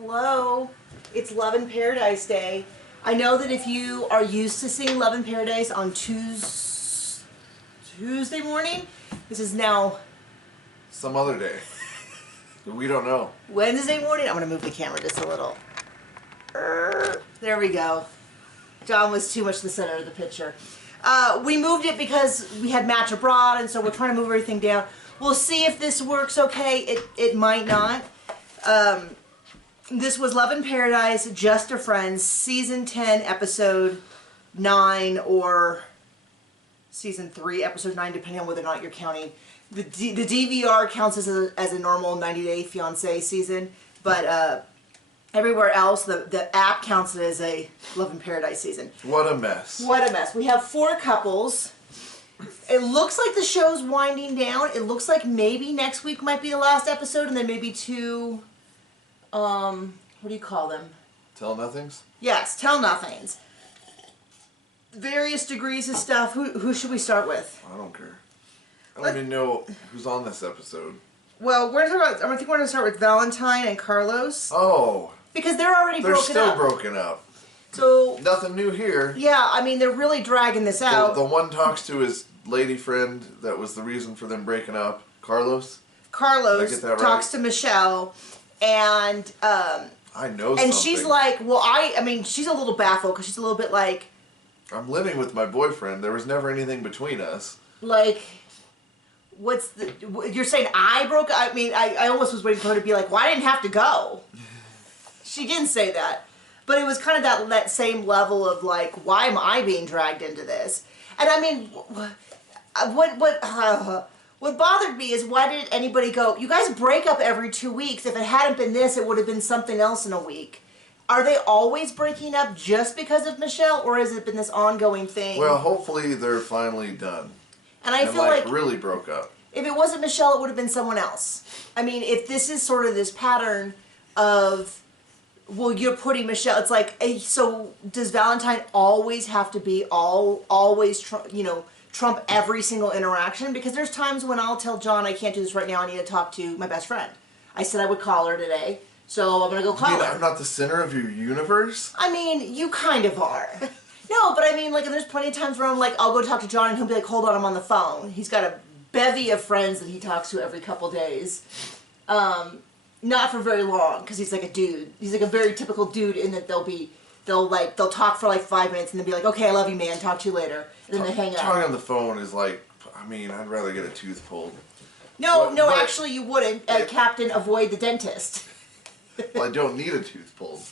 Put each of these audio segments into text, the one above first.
Hello, it's Love in Paradise Day. I know that if you are used to seeing Love in Paradise on Tuesday morning, this is now some other day. We don't know. Wednesday morning. I'm going to move the camera just a little. There we go. John was too much the center of the picture. We moved it because we had Match Abroad, and so we're trying to move everything down. We'll see if this works okay. It might not. This was Love in Paradise, Just a Friends, Season 10, Episode 9, or Season 3, Episode 9, depending on whether or not you're counting. The DVR counts as a normal 90-day Fiancé season, but everywhere else, the app counts it as a Love in Paradise season. What a mess. What a mess. We have 4 couples. It looks like the show's winding down. It looks like maybe next week might be the last episode, and then maybe 2... what do you call them? Tell-nothings? Yes, tell-nothings. Various degrees of stuff. Who should we start with? I don't care. I don't even know who's on this episode. Well, we're gonna talk about, I think we're going to start with Valentine and Carlos. Oh. Because they're already broken up. They're still broken up. So... nothing new here. Yeah, I mean, they're really dragging this out. The one talks to his lady friend that was the reason for them breaking up. Carlos? Carlos Did I get that right? talks to Michelle, and... I know and something. she's like, well, I mean, she's a little baffled because she's a little bit like... I'm living with my boyfriend. There was never anything between us. Like, what's the... You're saying I broke... I mean, I almost was waiting for her to be like, well, I didn't have to go. She didn't say that. But it was kind of that same level of like, why am I being dragged into this? And I mean, what bothered me is why did anybody go, you guys break up every 2 weeks. If it hadn't been this, it would have been something else in a week. Are they always breaking up just because of Michelle, or has it been this ongoing thing? Well, hopefully they're finally done. And I feel like really broke up. If it wasn't Michelle, it would have been someone else. I mean, if this is sort of this pattern of, well, you're putting Michelle, it's like, so does Valentine always have to be always, trump every single interaction? Because there's times when I'll tell John, I can't do this right now, I need to talk to my best friend. I said I would call her today, so I'm going to go call her. I'm not the center of your universe? I mean, you kind of are. No, but I mean, like, there's plenty of times where I'm like, I'll go talk to John and he'll be like, hold on, I'm on the phone. He's got a bevy of friends that he talks to every couple days. Not for very long, because he's like a dude. He's like a very typical dude in that they'll talk for like 5 minutes and then be like, okay, I love you, man, talk to you later. And then they hang out. Talking on the phone is like, I mean, I'd rather get a tooth pulled. No, actually you wouldn't. Captain, avoid the dentist. Well, I don't need a tooth pulled.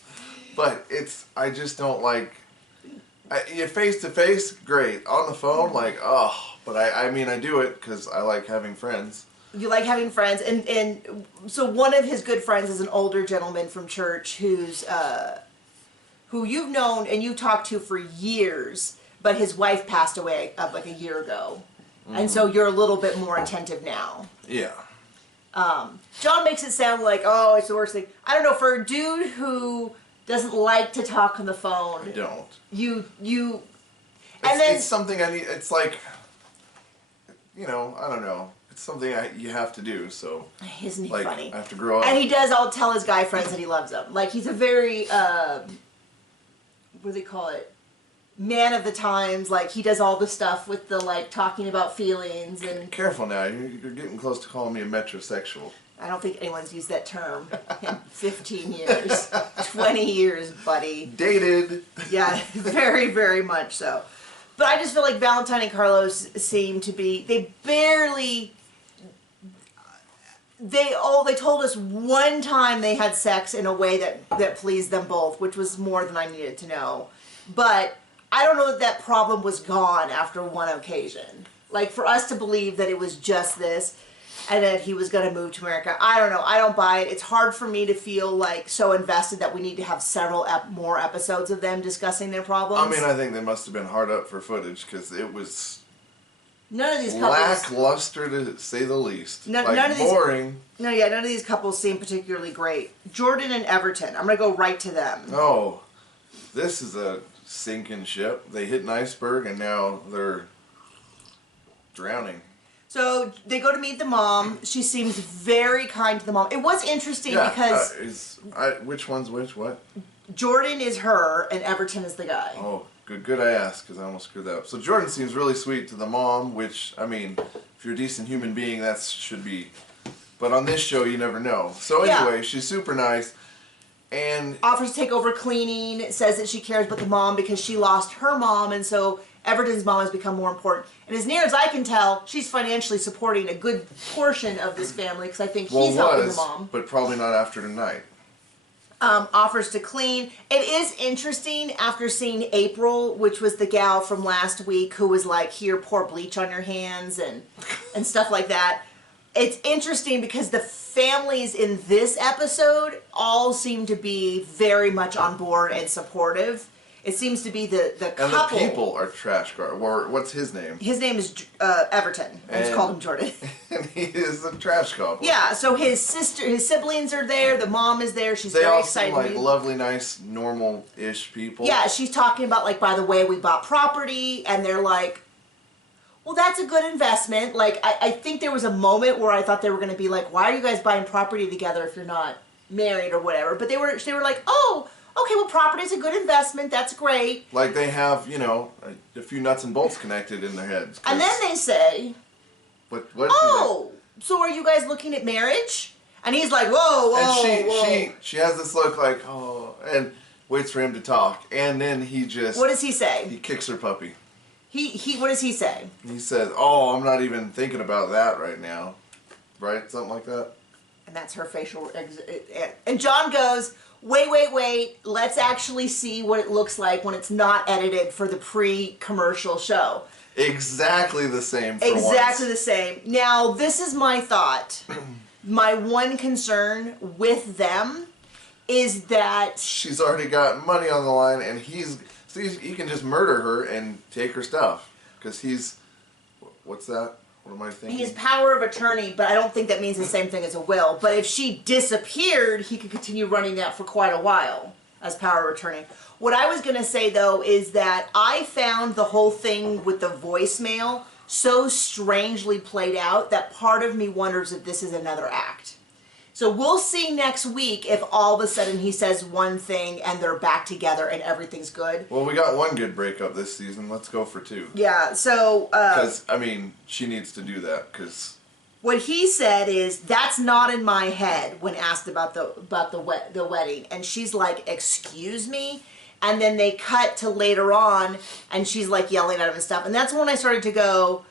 But I just don't like, face to face, great. On the phone, like, oh. But I mean, I do it because I like having friends. You like having friends, and so one of his good friends is an older gentleman from church who you've known and you talked to for years, but his wife passed away like a year ago, and so you're a little bit more attentive now. Yeah. John makes it sound like, oh, it's the worst thing. I don't know, for a dude who doesn't like to talk on the phone. I don't. It's something I need. It's like, I don't know. It's something you have to do, so... Isn't he like, funny? I have to grow up. And he does all tell his guy friends that he loves them. Like, he's a very, what do they call it? Man of the times. Like, he does all the stuff with the, like, talking about feelings and... Careful now. You're getting close to calling me a metrosexual. I don't think anyone's used that term in 15 years. 20 years, buddy. Dated. Yeah, very, very much so. But I just feel like Valentine and Carlos seem to be... They barely... They told us one time they had sex in a way that pleased them both, which was more than I needed to know. But I don't know that problem was gone after one occasion. Like, for us to believe that it was just this and that he was going to move to America, I don't know. I don't buy it. It's hard for me to feel like so invested that we need to have several more episodes of them discussing their problems. I mean, I think they must have been hard up for footage because it was... None of these couples... lackluster, to say the least. None of these, boring. None of these couples seem particularly great. Jordan and Everton. I'm going to go right to them. Oh, this is a sinking ship. They hit an iceberg and now they're drowning. So they go to meet the mom. She seems very kind to the mom. It was interesting because which one's which? What? Jordan is her and Everton is the guy. Oh, good I asked because I almost screwed that up. So Jordan seems really sweet to the mom, which, I mean, if you're a decent human being, that should be. But on this show, you never know. So anyway, she's super nice. And offers to take over cleaning, says that she cares about the mom because she lost her mom, and so Everton's mom has become more important. And as near as I can tell, she's financially supporting a good portion of this family because I think he's helping the mom. But probably not after tonight. Offers to clean. It is interesting after seeing April, which was the gal from last week who was like, here, pour bleach on your hands and stuff like that. It's interesting because the families in this episode all seem to be very much on board and supportive. It seems to be the couple. And the people are trash garbage. What's his name? His name is Everton. I just called him Jordan. And he is a trash goblin. Yeah, so his siblings are there. The mom is there. She's very excited. They all seem like lovely, nice, normal-ish people. Yeah, she's talking about, like, by the way, we bought property. And they're like, well, that's a good investment. Like, I think there was a moment where I thought they were going to be like, why are you guys buying property together if you're not married or whatever? But they were like, oh, okay, well, property's a good investment. That's great. Like they have, you know, a few nuts and bolts connected in their heads. And then they say, what so are you guys looking at marriage? And he's like, whoa. And she has this look like, oh, and waits for him to talk. And then he just... What does he say? He kicks her puppy. What does he say? He says, oh, I'm not even thinking about that right now. Right? Something like that. And that's her facial... And John goes... Wait, let's actually see what it looks like when it's not edited for the pre-commercial show. Exactly the same for Exactly the same. Now, this is my thought. My one concern with them is that... She's already got money on the line, and he can just murder her and take her stuff. Because he's... What's that? What am I thinking? He has power of attorney, but I don't think that means the same thing as a will. But if she disappeared, he could continue running that for quite a while as power of attorney. What I was going to say, though, is that I found the whole thing with the voicemail so strangely played out that part of me wonders if this is another act. So we'll see next week if all of a sudden he says one thing and they're back together and everything's good. Well, we got one good breakup this season. Let's go for two. Yeah, so... Because, I mean, she needs to do that, because... What he said is, that's not in my head when asked about the wedding. And she's like, excuse me? And then they cut to later on, and she's like yelling at him and stuff. And that's when I started to go...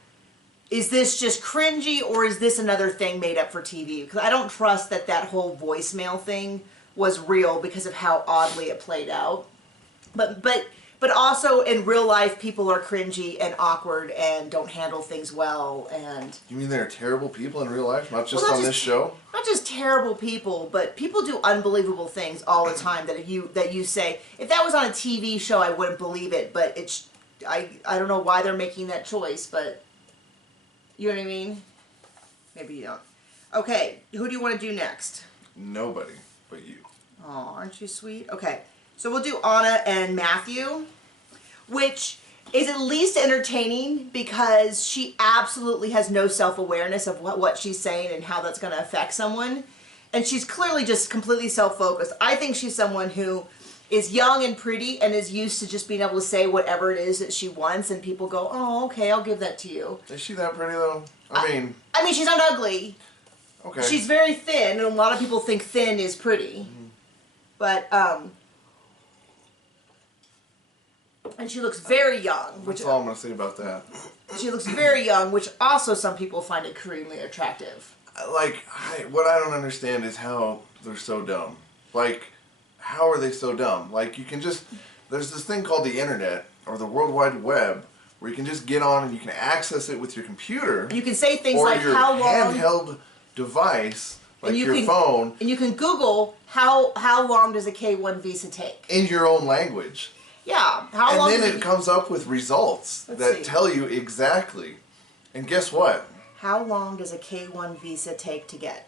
Is this just cringy, or is this another thing made up for TV? Because I don't trust that whole voicemail thing was real because of how oddly it played out. But also in real life, people are cringy and awkward and don't handle things well. And you mean there are terrible people in real life, not just on this show? Not just terrible people, but people do unbelievable things all the time that you say, if that was on a TV show, I wouldn't believe it. But I don't know why they're making that choice, but. You know what I mean? Maybe you don't. Okay, who do you want to do next? Nobody but you. Oh, aren't you sweet? Okay, so we'll do Anna and Matthew, which is at least entertaining because she absolutely has no self-awareness of what she's saying and how that's going to affect someone. And she's clearly just completely self-focused. I think she's someone who is young and pretty and is used to just being able to say whatever it is that she wants, and people go, oh, okay, I'll give that to you. Is she that pretty, though? I mean, she's not ugly. Okay. She's very thin, and a lot of people think thin is pretty. Mm-hmm. But, and she looks very young. That's all I'm going to say about that. She looks very young, which also some people find extremely attractive. Like, what I don't understand is how they're so dumb. Like... How are they so dumb? Like, you can just... There's this thing called the internet, or the World Wide Web, where you can just get on and you can access it with your computer. You can say things like, how long... Or your handheld device, like your phone. And you can Google, how long does a K-1 visa take? In your own language. Yeah. How long? And then it comes up with results that tell you exactly. And guess what? How long does a K-1 visa take to get?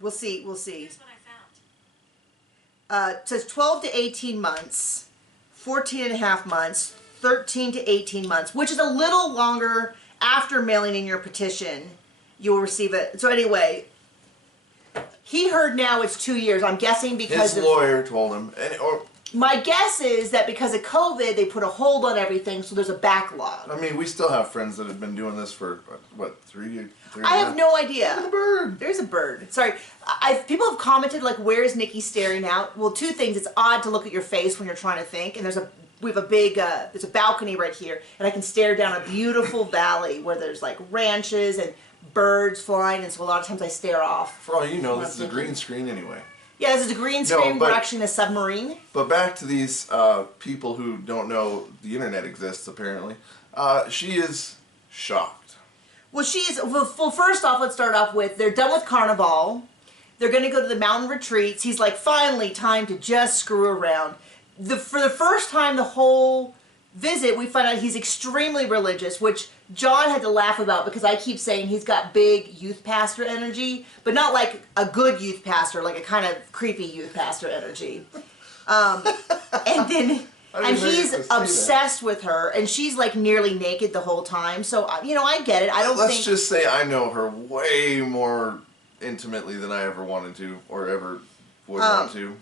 We'll see. It says 12 to 18 months, 14 and a half months, 13 to 18 months, which is a little longer after mailing in your petition, you'll receive it. So anyway, he heard now it's 2 years. I'm guessing because his lawyer told him, my guess is that because of COVID, they put a hold on everything, so there's a backlog. I mean, we still have friends that have been doing this for, what, 3 years? I have no idea. There's a bird. There's a bird. Sorry. People have commented, like, where is Nikki staring out? Well, two things. It's odd to look at your face when you're trying to think, and we have a big, there's a balcony right here, and I can stare down a beautiful valley where there's, like, ranches and birds flying, and so a lot of times I stare off. For all you know, this is a green screen anyway. Yeah, this is a green screen. We're actually in a submarine. But back to these people who don't know the internet exists, apparently. She is shocked. Well, well, first off, let's start off with, they're done with Carnival. They're going to go to the mountain retreats. He's like, finally, time to just screw around. For the first time the whole visit, we find out he's extremely religious, which John had to laugh about because I keep saying he's got big youth pastor energy, but not like a good youth pastor, like a kind of creepy youth pastor energy. And he's obsessed with her, and she's like nearly naked the whole time. So, you know, I get it. Let's just say I know her way more intimately than I ever wanted to or ever would want to.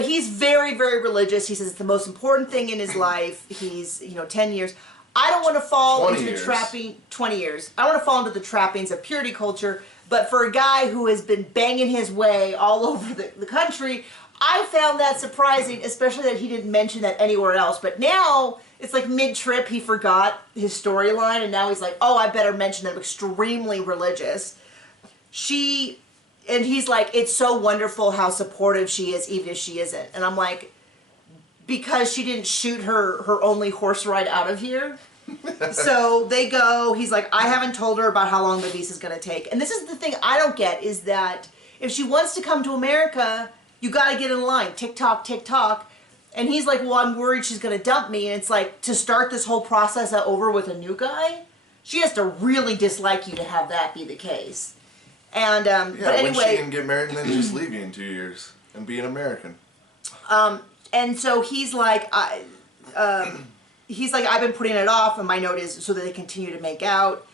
He's very, very religious. He says it's the most important thing in his life. He's, 10 years. I don't want to fall into the trapping, 20 years. I don't want to fall into the trappings of purity culture, but for a guy who has been banging his way all over the country, I found that surprising, especially that he didn't mention that anywhere else. But now, it's like mid-trip, he forgot his storyline, and now he's like, oh, I better mention that I'm extremely religious. And he's like, it's so wonderful how supportive she is, even if she isn't. And I'm like, because she didn't shoot her only horse ride out of here. So they go, he's like, I haven't told her about how long the visa's going to take. And this is the thing I don't get, is that if she wants to come to America, you got to get in line. Tick tock, tick tock. And he's like, well, I'm worried she's going to dump me. And it's like, to start this whole process over with a new guy, she has to really dislike you to have that be the case. And, but anyway. When she can get married and then just leave you in 2 years and be an American. And so he's like, I've been putting it off, and my note is so that they continue to make out.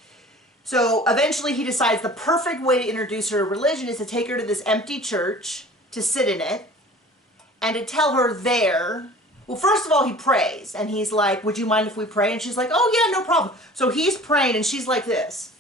So eventually he decides the perfect way to introduce her to religion is to take her to this empty church, to sit in it, and to tell her there. Well, first of all, he prays, and he's like, would you mind if we pray? And she's like, oh yeah, no problem. So he's praying, and she's like this.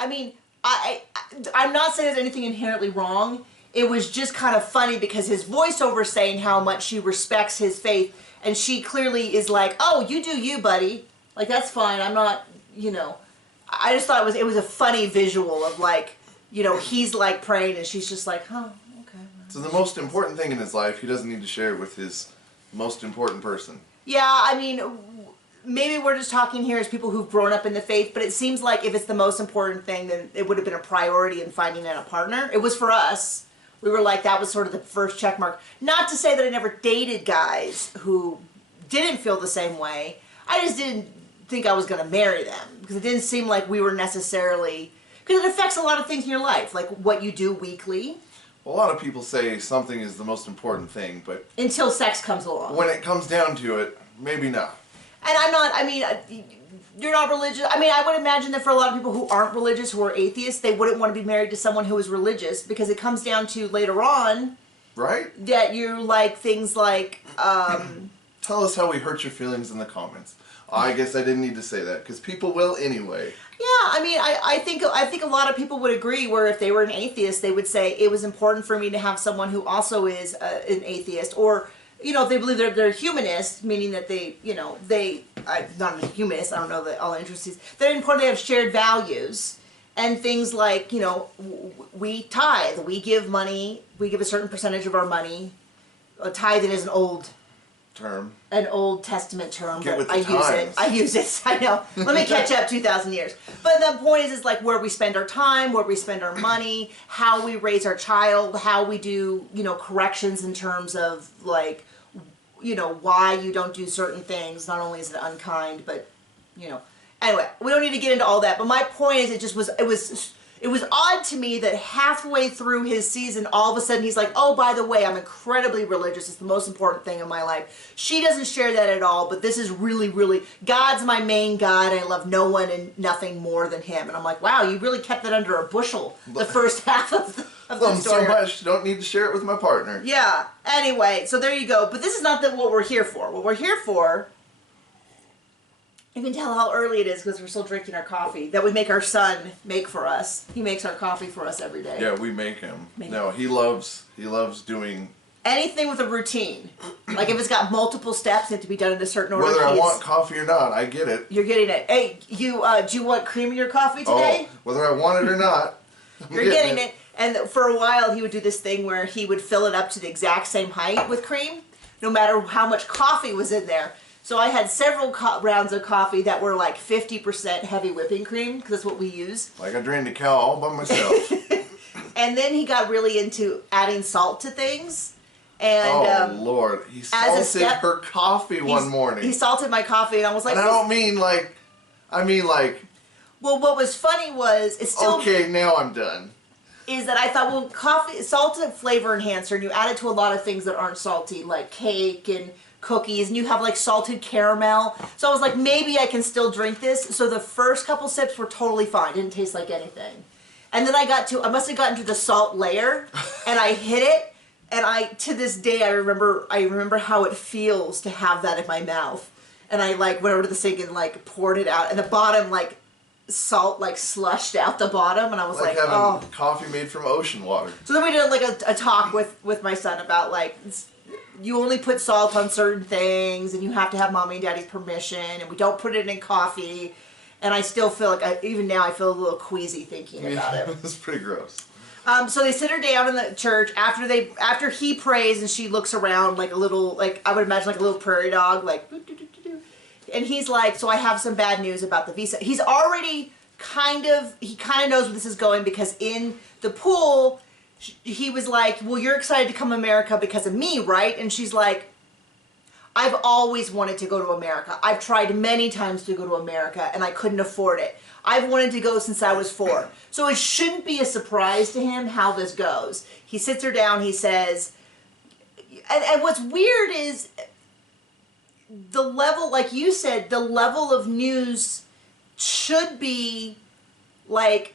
I mean, I'm not saying there's anything inherently wrong. It was just kind of funny because his voiceover saying how much she respects his faith, and she clearly is like, oh, you do you, buddy. Like, that's fine. I'm not, I just thought it was a funny visual of like, he's like praying and she's just like, oh, okay. So the most important thing in his life, he doesn't need to share it with his most important person. Yeah, I mean, maybe we're just talking here as people who've grown up in the faith, but it seems like if it's the most important thing, then it would have been a priority in finding a partner. It was for us. We were like, that was sort of the first check mark. Not to say that I never dated guys who didn't feel the same way. I just didn't think I was going to marry them because it didn't seem like we were necessarily, because it affects a lot of things in your life, like what you do weekly. Well, a lot of people say something is the most important thing, but until sex comes along. When it comes down to it, maybe not. And I'm not, I mean, you're not religious. I mean, I would imagine that for a lot of people who aren't religious, who are atheists, they wouldn't want to be married to someone who is religious because it comes down to later on. Right? That you like things like, Tell us how we hurt your feelings in the comments. I guess I didn't need to say that because people will anyway. Yeah, I mean, I think a lot of people would agree where if they were an atheist, they would say it was important for me to have someone who also is an atheist, or if they believe they're humanist, meaning that I'm not a humanist, I don't know all the intricacies. They're important. They have shared values and things like we tithe, we give money, we give a certain percentage of our money. A tithing is an Old Testament term, Get but with the I times. use it. I know. Let me catch up 2,000 years. But the point is like where we spend our time, where we spend our money, how we raise our child, how we do, corrections in terms of like, why you don't do certain things. Not only is it unkind, but, anyway, we don't need to get into all that. But my point is it It was odd to me that halfway through his season, all of a sudden he's like, oh, by the way, I'm incredibly religious. It's the most important thing in my life. She doesn't share that at all, but this is really, really, God's my main God. I love no one and nothing more than him. And I'm like, wow, you really kept that under a bushel the first half of the story. So much, don't need to share it with my partner. Yeah. Anyway, so there you go. But this is not what we're here for. What we're here for, you can tell how early it is because we're still drinking our coffee that we make our son make for us. He makes our coffee for us every day. Yeah, we make him. No, he loves doing anything with a routine. Like if it's got multiple steps, it have to be done in a certain order. Whether I want coffee or not, I get it. You're getting it. Hey, do you want cream in your coffee today? Oh, whether I want it or not, you're getting it. And for a while, he would do this thing where he would fill it up to the exact same height with cream, no matter how much coffee was in there. So I had several rounds of coffee that were like 50% heavy whipping cream, because that's what we use. Like I drained a cow all by myself. And then he got really into adding salt to things. And, oh, Lord. He salted her coffee one morning. He salted my coffee, and I was like... And I don't mean like... I mean like... Well, what was funny was... It's still... Okay, now I'm done. Is that I thought, well, coffee... Salt's a flavor enhancer, and you add it to a lot of things that aren't salty, like cake and cookies, and you have like salted caramel. So I was like, maybe I can still drink this. So the first couple sips were totally fine. Didn't taste like anything. And then I must have gotten to the salt layer, and I hit it. And to this day, I remember how it feels to have that in my mouth. And I like went over to the sink and like poured it out, and the bottom like salt like slushed out the bottom, and I was like having oh. coffee made from ocean water. So then we did like a talk with my son about like you only put salt on certain things, and you have to have mommy and daddy's permission, and we don't put it in coffee. And I still feel like even now I feel a little queasy thinking about it. It's pretty gross. So they sit her down in the church after he prays, and she looks around like a little, like I would imagine like a little prairie dog, like boop, doo, doo, doo, doo. And he's like, so I have some bad news about the visa. He's already kind of knows where this is going, because in the pool he was like, well, you're excited to come to America because of me, right? And she's like, I've always wanted to go to America. I've tried many times to go to America, and I couldn't afford it. I've wanted to go since I was 4. So it shouldn't be a surprise to him how this goes. He sits her down, he says, and what's weird is the level, like you said, the level of news should be like,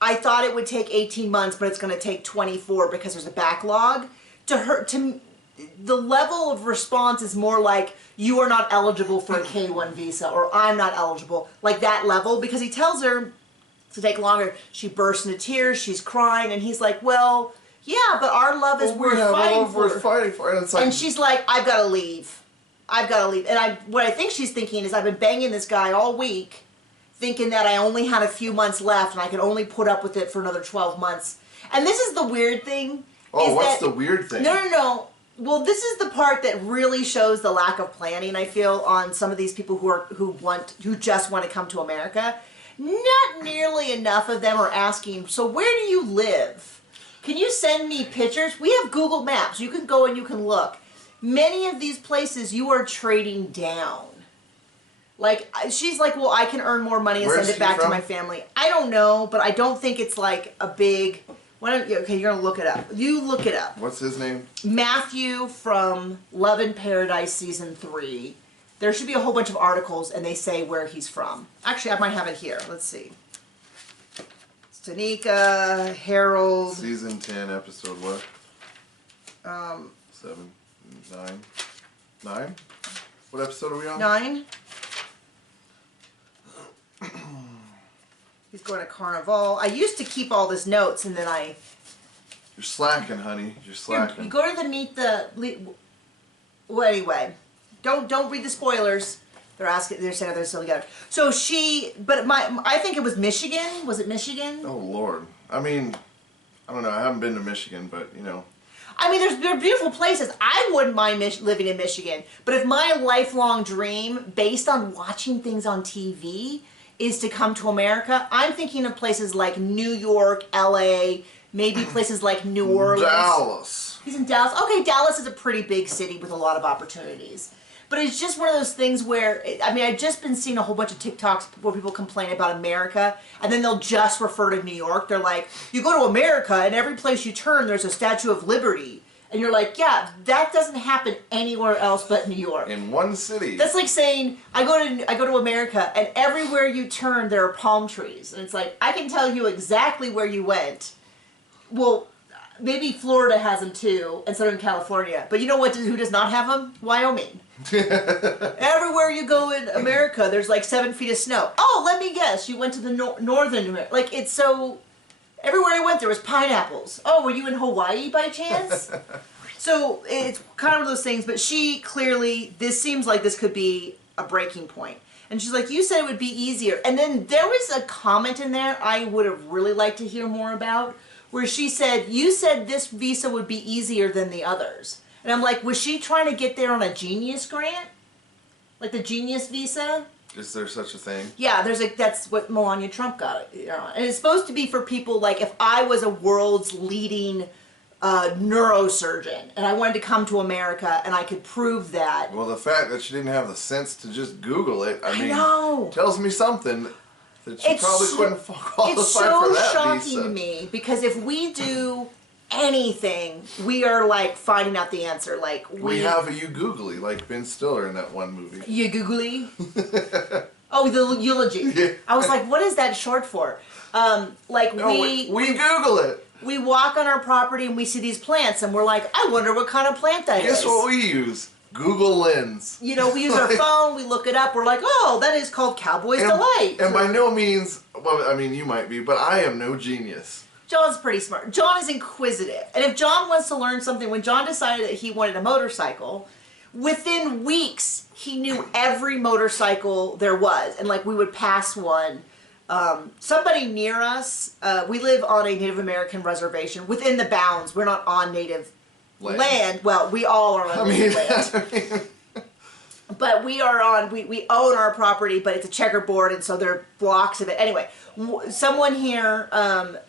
I thought it would take 18 months, but it's going to take 24 because there's a backlog. The level of response is more like, you are not eligible for a K-1 visa, or I'm not eligible, like that level, because he tells her to take longer. She bursts into tears, she's crying, and he's like, well, yeah, but our love is worth fighting for. We're fighting for it. And she's like, I've got to leave. I've got to leave. And what I think she's thinking is, I've been banging this guy all week, thinking that I only had a few months left, and I could only put up with it for another 12 months. And this is the weird thing. Oh, what's the weird thing? No. Well, this is the part that really shows the lack of planning, I feel, on some of these people who just want to come to America. Not nearly enough of them are asking, so where do you live? Can you send me pictures? We have Google Maps. You can go and you can look. Many of these places you are trading down. Like, she's like, well, I can earn more money and send it back to my family. I don't know, but I don't think it's like a big... Okay, you're going to look it up. You look it up. What's his name? Matthew from Love in Paradise Season 3. There should be a whole bunch of articles, and they say where he's from. Actually, I might have it here. Let's see. Stanika, Harold. Season 10, episode what? 7, 9. 9? What episode are we on? 9. He's going to Carnival. I used to keep all this notes, and then You're slacking, honey. You're slacking. You go to well, anyway, don't read the spoilers. They're saying they're still together. So I think it was Michigan. Was it Michigan? Oh Lord. I mean, I don't know. I haven't been to Michigan, but you know. I mean, there are beautiful places. I wouldn't mind living in Michigan, but if my lifelong dream, based on watching things on TV, is to come to America, I'm thinking of places like New York, LA, maybe places like New Orleans. Dallas. He's in Dallas. Okay, Dallas is a pretty big city with a lot of opportunities. But it's just one of those things where, I mean, I've just been seeing a whole bunch of TikToks where people complain about America, and then they'll just refer to New York. They're like, you go to America, and every place you turn, there's a Statue of Liberty. And you're like, yeah, that doesn't happen anywhere else but New York. In one city. That's like saying, I go to America, and everywhere you turn, there are palm trees. And it's like, I can tell you exactly where you went. Well, maybe Florida has them too, and Southern California. But you know what? Who does not have them? Wyoming. Everywhere you go in America, there's like 7 feet of snow. Oh, let me guess, you went to the northern America. Like, it's so... Everywhere I went, there was pineapples. Oh, were you in Hawaii by chance? So it's kind of one of those things, but she clearly, this seems like this could be a breaking point. And she's like, you said it would be easier. And then there was a comment in there I would have really liked to hear more about, where she said, you said this visa would be easier than the others. And I'm like, was she trying to get there on a Genius grant? Like the Genius visa? Is there such a thing? Yeah, that's what Melania Trump got. And it's supposed to be for people like if I was a world's leading neurosurgeon and I wanted to come to America and I could prove that. Well, the fact that she didn't have the sense to just Google it, I mean, know. tells me something that she probably couldn't qualify it's so for that shocking visa. to me because if we do anything, we are like finding out the answer. Like we have a you googly, like Ben Stiller in that one movie. You googly? Oh, the eulogy. Yeah. I was like, what is that short for? Like no, we Google it. We walk on our property and we see these plants and we're like, I wonder what kind of plant that is. Guess what we use? Google Lens. You know, we use our phone, we look it up, we're like, oh, that is called Cowboy's Delight. And by no means, well, I mean, you might be, but I am no genius. John's pretty smart. John is inquisitive. And if John wants to learn something, when John decided that he wanted a motorcycle, within weeks, he knew every motorcycle there was. And like we would pass one. Somebody near us, we live on a Native American reservation within the bounds. We're not on Native land. Well, we all are on Native land. But we are on, we own our property, but it's a checkerboard, and so there are blocks of it. Anyway, someone here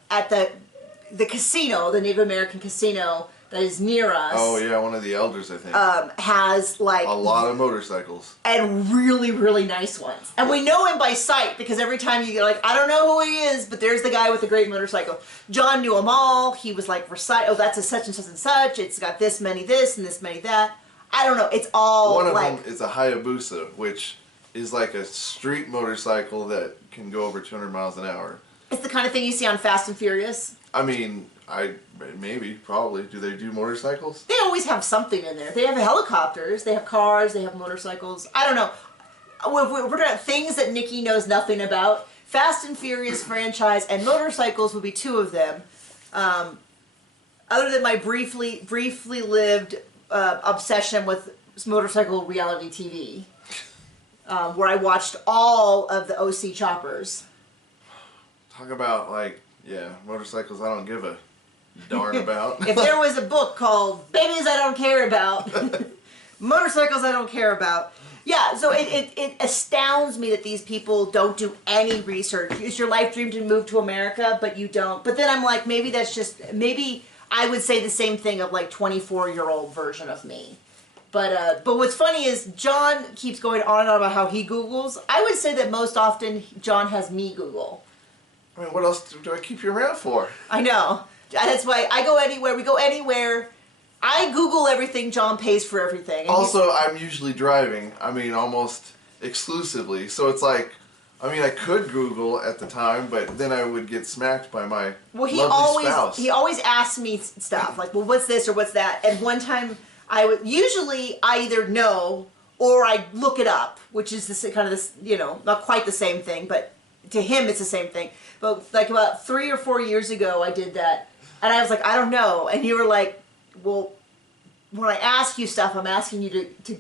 at the casino, the Native American casino that is near us. Oh yeah, one of the elders, I think. Has like... a lot of motorcycles. And really, really nice ones. And we know him by sight, because every time you get like, I don't know who he is, but there's the guy with the great motorcycle. John knew them all. He was like, oh, that's a such and such and such. It's got this many this and this many that. I don't know. It's all one of like... them is a Hayabusa, which is like a street motorcycle that can go over 200 miles an hour. It's the kind of thing you see on Fast and Furious. I mean, probably. Do they do motorcycles? They always have something in there. They have helicopters, they have cars, they have motorcycles. I don't know. We're talking about things that Nikki knows nothing about. Fast and Furious franchise and motorcycles would be two of them. Other than my briefly lived obsession with motorcycle reality TV, where I watched all of the OC choppers. Talk about, like, yeah, motorcycles I don't give a darn about. If there was a book called Babies I Don't Care About, Motorcycles I Don't Care About. Yeah, so it astounds me that these people don't do any research. It's your life dream to move to America, but you don't. But then I'm like, maybe that's just, maybe I would say the same thing of like 24-year-old version of me. But what's funny is John keeps going on and on about how he Googles. I would say that most often John has me Google. I mean, what else do I keep you around for? I know. That's why I go anywhere. We go anywhere. I Google everything. John pays for everything. And also, I'm usually driving. I mean, almost exclusively. So it's like, I mean, I could Google at the time, but then I would get smacked by my lovely spouse. He always asks me stuff like, well, what's this or what's that? And one time, usually I either know or I look it up, which is this kind of this, you know, not quite the same thing, but to him it's the same thing. But like about 3 or 4 years ago, I did that, and I was like, I don't know, and you were like, well, when I ask you stuff, I'm asking you to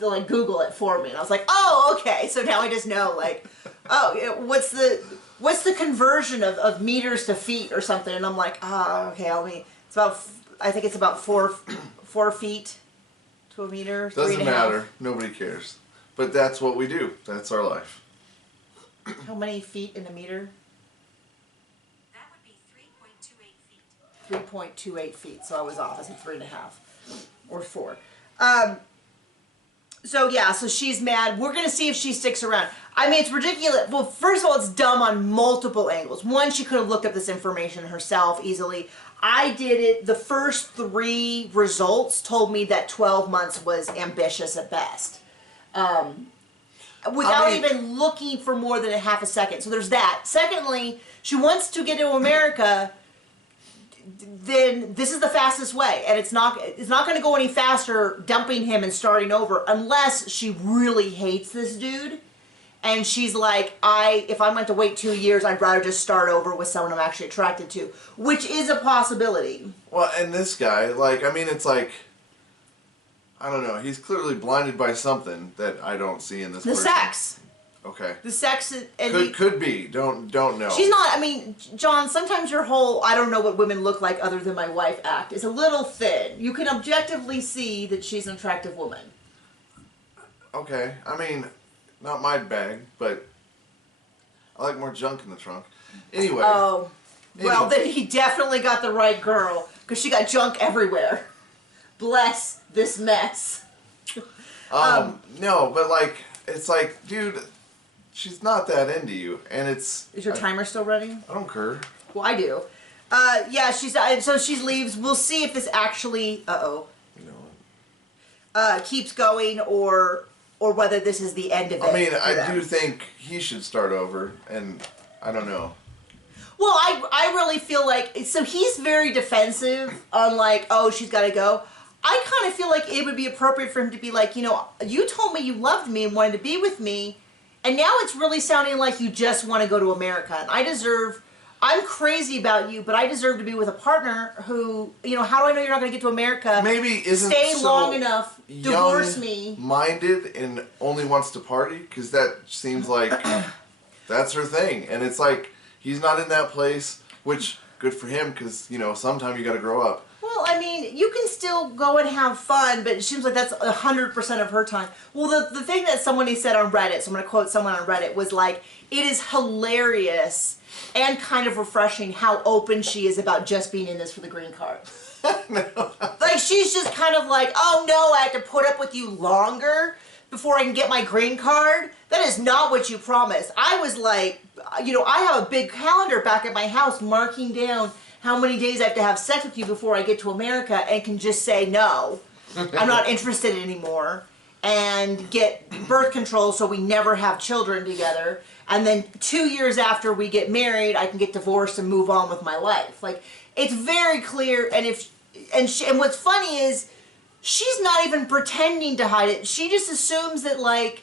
like Google it for me, and I was like, oh, okay, so now I just know, like, oh, what's the conversion of meters to feet or something, and I'm like, oh, okay, it's about, I think it's about 4 feet to a meter. Doesn't matter. Nobody cares. But that's what we do. That's our life. How many feet in a meter? That would be 3.28 feet. 3.28 feet. So I was off. I said 3.5 or 4. So yeah, so she's mad. We're gonna see if she sticks around. I mean, it's ridiculous. Well, first of all, it's dumb on multiple angles. One, she could have looked up this information herself easily. I did it. The first 3 results told me that 12 months was ambitious at best. Without even looking for more than a half a second. So there's that. Secondly, she wants to get to America. Then this is the fastest way, and it's not going to go any faster dumping him and starting over unless she really hates this dude, and she's like, if I'm going to wait 2 years, I'd rather just start over with someone I'm actually attracted to, which is a possibility. Well, and this guy, like, I mean, it's like, I don't know, he's clearly blinded by something that I don't see in this person. The sex. Okay. The sex and could be. Don't know. She's not. I mean, John. Sometimes your whole "I don't know what women look like other than my wife" act is a little thin. You can objectively see that she's an attractive woman. Okay. I mean, not my bag, but I like more junk in the trunk. Anyway. Oh. Well, then he definitely got the right girl because she got junk everywhere. Bless this mess. No, but like, it's like, dude. She's not that into you, and it's... Is your timer still running? I don't care. Well, I do. Yeah, so she leaves. We'll see if this actually, keeps going, or whether this is the end of it. I mean, I do think he should start over, and I don't know. Well, I really feel like, so he's very defensive on like, oh, she's got to go. I kind of feel like it would be appropriate for him to be like, you know, you told me you loved me and wanted to be with me, and now it's really sounding like you just want to go to America. And I'm crazy about you, but I deserve to be with a partner who, you know, how do I know you're not going to get to America? Maybe isn't stay so long enough, divorce me. Minded and only wants to party, because that seems like that's her thing. And it's like, he's not in that place, which, good for him, because, you know, sometime you got to grow up. Well, I mean, you can still go and have fun, but it seems like that's 100% of her time. Well, the thing that somebody said on Reddit, so I'm going to quote someone on Reddit, was like, it is hilarious and kind of refreshing how open she is about just being in this for the green card. No. Like, she's just kind of like, oh no, I have to put up with you longer before I can get my green card? That is not what you promised. I was like, you know, I have a big calendar back at my house marking down how many days I have to have sex with you before I get to America, and can just say no, I'm not interested anymore, and get birth control so we never have children together, and then 2 years after we get married, I can get divorced and move on with my life. Like, it's very clear, and what's funny is, she's not even pretending to hide it. She just assumes that, like,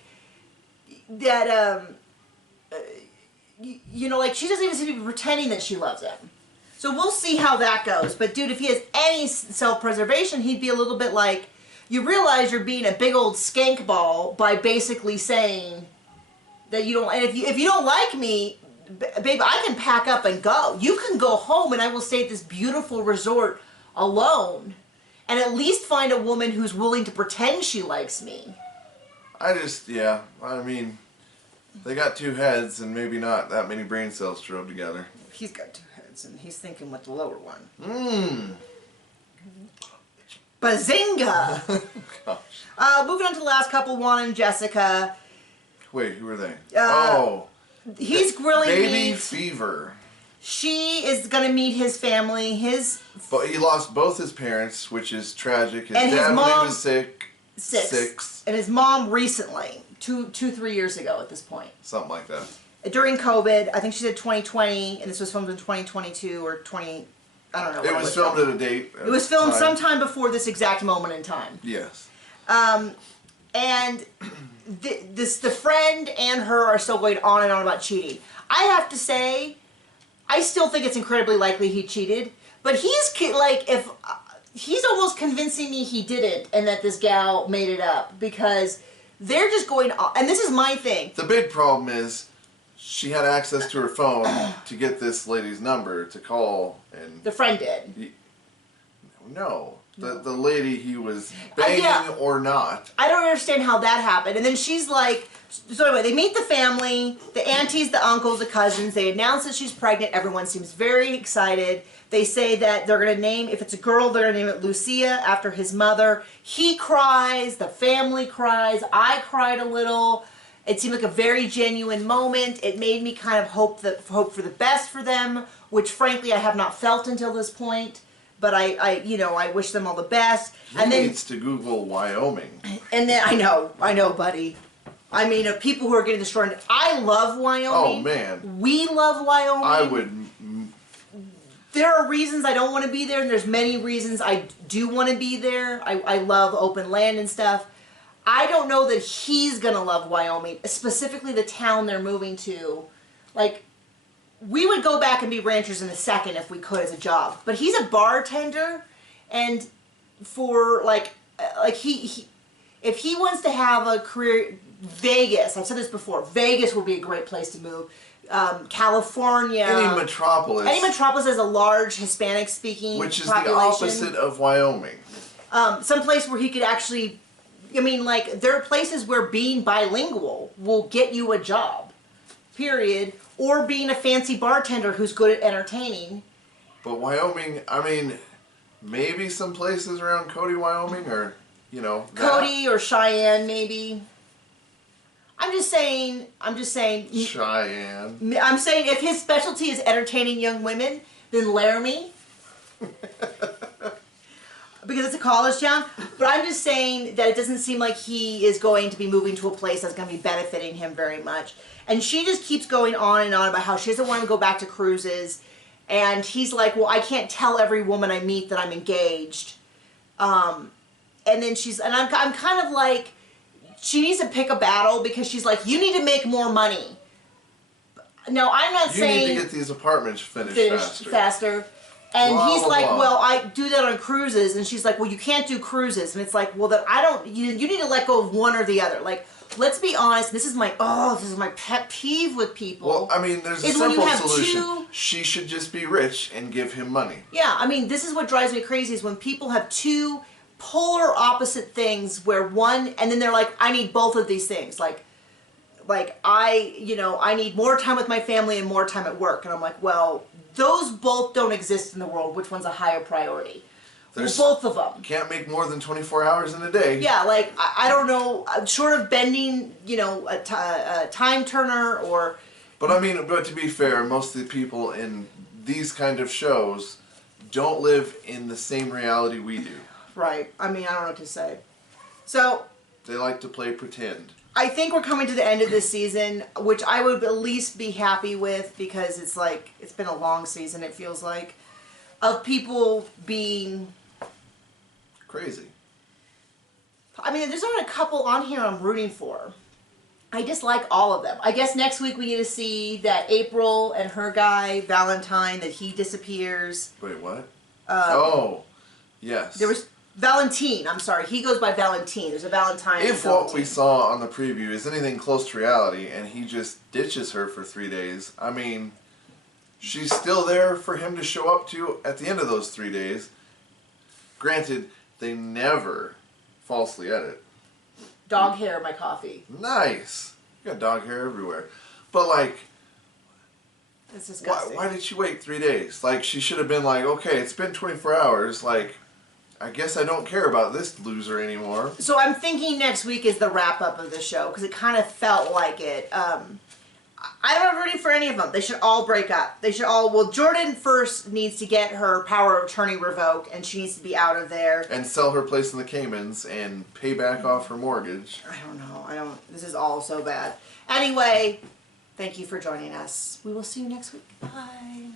you know, like, she doesn't even seem to be pretending that she loves him. So we'll see how that goes. But dude, if he has any self-preservation, he'd be a little bit like, you realize you're being a big old skank ball by basically saying that you don't, and if you don't like me, babe, I can pack up and go. You can go home and I will stay at this beautiful resort alone and at least find a woman who's willing to pretend she likes me. Yeah, I mean, they got 2 heads and maybe not that many brain cells to rub together. He's got 2 heads, and he's thinking with the lower one. Bazinga! Gosh. Moving on to the last couple, Juan and Jessica. Wait, who are they? He's really Baby fever. She is going to meet his family. But he lost both his parents, which is tragic. His and dad, his mom when he was sick. 6. And his mom recently, 3 years ago at this point. Something like that. During COVID, I think she said 2020, and this was filmed in 2022 or 20, I don't know. It was filmed at a date. It was filmed sometime before this exact moment in time. Yes. And the friend and her are still going on and on about cheating. I have to say, I still think it's incredibly likely he cheated, but he's almost convincing me he didn't and that this gal made it up, because they're just going on, and this is my thing. The big problem is she had access to her phone to get this lady's number to call, and the friend did. No. The lady he was banging or not. I don't understand how that happened. And then she's like, so anyway, they meet the family, the aunties, the uncles, the cousins. They announce that she's pregnant. Everyone seems very excited. They say that they're going to name, if it's a girl, they're going to name it Lucia after his mother. He cries. The family cries. I cried a little. It seemed like a very genuine moment. It made me kind of hope for the best for them, which frankly I have not felt until this point. But I wish them all the best. He needs to Google Wyoming. And then I know, buddy. I mean, of people who are getting destroyed. I love Wyoming. Oh man, we love Wyoming. I would. There are reasons I don't want to be there, and there's many reasons I do want to be there. I love open land and stuff. I don't know that he's gonna love Wyoming, specifically the town they're moving to. Like, we would go back and be ranchers in a second if we could as a job. But he's a bartender, and for he if he wants to have a career, Vegas. I've said this before. Vegas would be a great place to move. California. Any metropolis. Any metropolis has a large Hispanic-speaking population. Which is the opposite of Wyoming. Some place where he could actually, I mean, like, there are places where being bilingual will get you a job, period, or being a fancy bartender who's good at entertaining. But Wyoming, I mean, maybe some places around Cody, Wyoming, or, you know. Cody or Cheyenne, maybe. I'm just saying. Cheyenne. I'm saying if his specialty is entertaining young women, then Laramie. Because it's a college town. But I'm just saying that it doesn't seem like he is going to be moving to a place that's going to be benefiting him very much. And she just keeps going on and on about how she doesn't want to go back to cruises. And he's like, well, I can't tell every woman I meet that I'm engaged. And then I'm kind of like, she needs to pick a battle because she's like, you need to make more money. No, I'm not saying... You need to get these apartments finished faster. And blah, he's blah, like, blah. well, I do that on cruises. And she's like, well, you can't do cruises. And it's like, well, then I don't... You need to let go of one or the other. Like, let's be honest. This is my pet peeve with people. Well, I mean, there's a simple solution. She should just be rich and give him money. Yeah, I mean, this is what drives me crazy is when people have two polar opposite things where one, and then they're like, I need both of these things. Like I need more time with my family and more time at work. And I'm like, well, those both don't exist in the world. Which one's a higher priority? There's both of them. Can't make more than 24 hours in a day. Yeah, like, I don't know, short of bending, a time turner or... But I mean, but to be fair, most of the people in these kind of shows don't live in the same reality we do. Right. I mean, I don't know what to say. So... They like to play pretend. I think we're coming to the end of this season, which I would at least be happy with because it's like, it's been a long season, it feels like, of people being... Crazy. I mean, there's only a couple on here I'm rooting for. I dislike all of them. I guess next week we get to see that April and her guy, Valentine, that he disappears. Wait, what? Oh, yes. There was... Valentine, I'm sorry. He goes by Valentine. There's a Valentine. If what we saw on the preview is anything close to reality and he just ditches her for 3 days, I mean, she's still there for him to show up to at the end of those 3 days. Granted, they never falsely edit. Dog hair in my coffee. Nice. You got dog hair everywhere. But like, it's disgusting. Why did she wait 3 days? Like, she should have been like, okay, it's been 24 hours, like... I guess I don't care about this loser anymore. So I'm thinking next week is the wrap-up of the show, because it kind of felt like it. I'm not rooting for any of them. They should all break up. They should all... Well, Jordan first needs to get her power of attorney revoked, and she needs to be out of there. And sell her place in the Caymans and pay back off her mortgage. I don't know. This is all so bad. Anyway, thank you for joining us. We will see you next week. Bye.